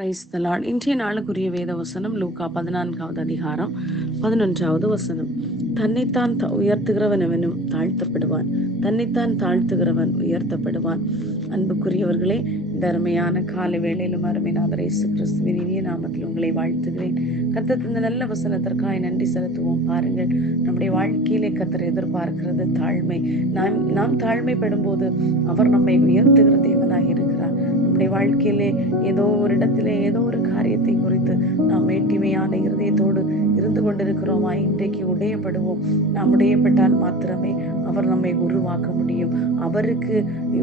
Praise the Lord. இன்றைய நாளுக்குரிய வேத வசனம் லூக்கா 14வது அதிகாரம் 11வது வசனம். தன்னைத்தான் உயர்த்துகிறவன் எவனும் தாழ்த்தப்படுவான், தன்னைத்தான் தாழ்த்துகிறவன் உயர்த்தப்படுவான். அன்புக்குரியவர்களே, இந்த அருமையான காலை வேளையிலும் அருமைநாதர் இயேசு கிறிஸ்துவின் இனிய நாமத்தில் உங்களை வாழ்த்துகிறேன். கர்த்தர் இந்த நல்ல வசனத்திற்காக நன்றி செலுத்துவோம். பாருங்கள், நம்முடைய வாழ்க்கையிலே கர்த்தர் எதிர்பார்க்கிறது தாழ்மை. நாம் தாழ்மைப்படும் போது அவர் நம்மை உயர்த்துகிற தேவனாய் இருக்கிறார். நம்முடைய வாழ்க்கையிலே ஏதோ ஒரு இடத்திலே ஏதோ ஒரு காரியத்தை குறித்து நாம் மேட்டிமையான இருதயத்தோடு இருந்து கொண்டிருக்கிறோமா, இன்றைக்கு உடையப்படுவோம். நாம் உடையப்பட்டால் மாத்திரமே அவர் நம்மை உருவாக்க முடியும். அவருக்கு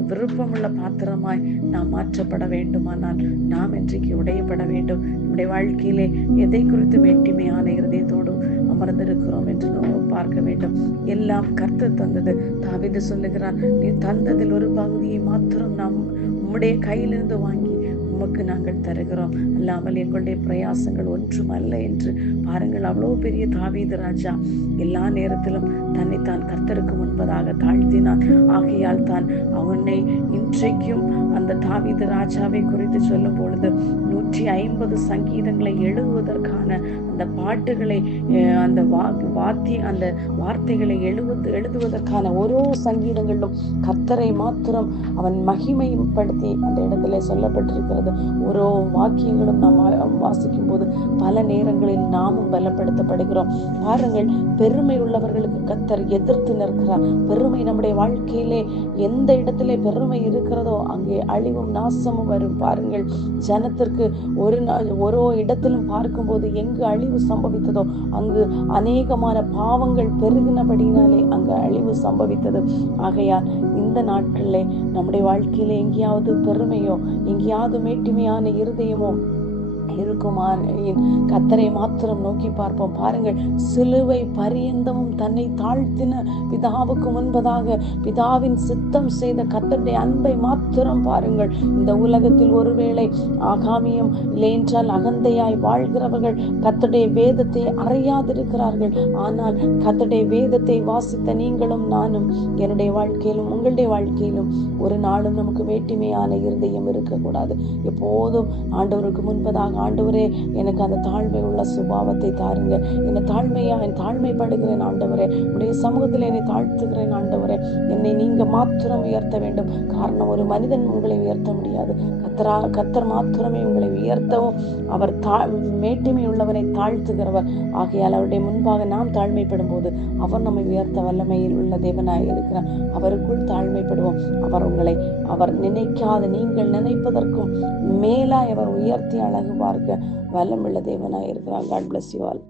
விருப்பமுள்ள பாத்திரமாய் நாம் மாற்றப்பட வேண்டுமானால் நாம் இன்றைக்கு உடையப்பட வேண்டும். நம்முடைய வாழ்க்கையிலே எதை குறித்து மேட்டிமையான இருதயத்தோடு அமர்ந்திருக்கிறோம் என்று பார்க்க வேண்டும். எல்லாம் கர்த்தர் தந்தது. தாவீது சொல்லுகிறான், நீ தந்ததில் ஒரு பகுதியை மாத்திரம் நாம் உம்முடைய கையிலிருந்து வாங்கி உமக்கு நாங்கள் தருகிறோம், அல்லாமல் எங்களுடைய பிரயாசங்கள் ஒன்றும் அல்ல என்று. பாருங்கள், அவ்வளோ பெரிய தாவீது ராஜா எல்லா நேரத்திலும் தன்னைத்தான் கர்த்தருக்கு முன்பதாக தாழ்த்தினான். ஆகையால் தான் அவனை இன்றைக்கும் அந்த தாவீது ராஜாவை குறித்து சொல்லும் பொழுது 150 சங்கீதங்களை எழுதுவதற்கான அந்த பாட்டுகளை அந்த அந்த வார்த்தைகளை எழுதுவதற்கான ஓரோ சங்கீதங்களிலும் கர்த்தரை மாத்திரம் அவன் மகிமைப்படுத்தி அந்த இடத்துல சொல்லப்பட்டிருக்கிறது. ஓரோ வாக்கியங்களும் நாம் வாசிக்கும் போது பல நேரங்களில் நாமும் பலப்படுத்தப்படுகிறோம். பாருங்கள், பெருமை உள்ளவர்களுக்கு கர்த்தர் எதிர்த்து நிற்கிறார். பெருமை நம்முடைய வாழ்க்கையிலே எந்த இடத்திலே பெருமை இருக்கிறதோ அங்கே அழிவும் நாசமும் வரும். பாருங்கள், ஜனத்திற்கு ஒரு இடத்திலும் பார்க்கும்போது எங்கு அழிவு சம்பவித்ததோ அங்கு அநேகமான பாவங்கள் பெருகினபடினாலே அங்கு அழிவு சம்பவித்தது. ஆகையால் இந்த நாட்களிலே நம்முடைய வாழ்க்கையில எங்கேயாவது பெருமையோ எங்கேயாவது மேட்டிமையான இருதயமோ இருக்குமா, கர்த்தரை மாத்திரம் நோக்கி பார்ப்போம். பாருங்கள், சிலுவை பரியந்தமும் தன்னை தாழ்த்தின பிதாவுக்கு முன்பதாக பிதாவின் சித்தம் செய்த கர்த்தருடைய அன்பை மாத்திரம் பாருங்கள். இந்த உலகத்தில் ஒருவேளை ஆகாமியம் இல்லை என்றால் அகந்தையாய் வாழ்கிறவர்கள் கர்த்தருடைய வேதத்தை அறியாதிருக்கிறார்கள். ஆனால் கர்த்தருடைய வேதத்தை வாசித்த நீங்களும் நானும் என்னுடைய வாழ்க்கையிலும் உங்களுடைய வாழ்க்கையிலும் ஒரு நாளும் நமக்கு வேற்றுமையான இருதயம் இருக்கக்கூடாது. எப்போதும் ஆண்டவருக்கு முன்பதாக, ஆண்டவரே எனக்கு அந்த தாழ்மை உள்ள சுபாவத்தை தாருங்க, என்னை தாழ்மைப்படுகிறேன் ஆண்டவரே, உடைய சமூகத்தில் என்னை தாழ்த்துகிறேன் ஆண்டவரே, என்னை நீங்க மாத்திரம் உயர்த்த வேண்டும். காரணம், ஒரு மனிதன் உங்களை உயர்த்த முடியாது. கர்த்தர் மாத்திரமே உங்களை உயர்த்தவும் அவர் மேட்டிமை உள்ளவரை தாழ்த்துகிறவர். ஆகையால் அவருடைய முன்பாக நாம் தாழ்மைப்படும் போது அவர் நம்மை உயர்த்த வல்லமையில் உள்ள தேவனாய் இருக்கிறார். அவருக்குள் தாழ்மைப்படுவோம். அவர் நினைக்காத நீங்கள் நினைப்பதற்கும் மேலாய் அவர் உயர்த்தி அழகு பார்க்க வல்லமுள்ள தேவனாய் இருக்கிறார். God bless you all.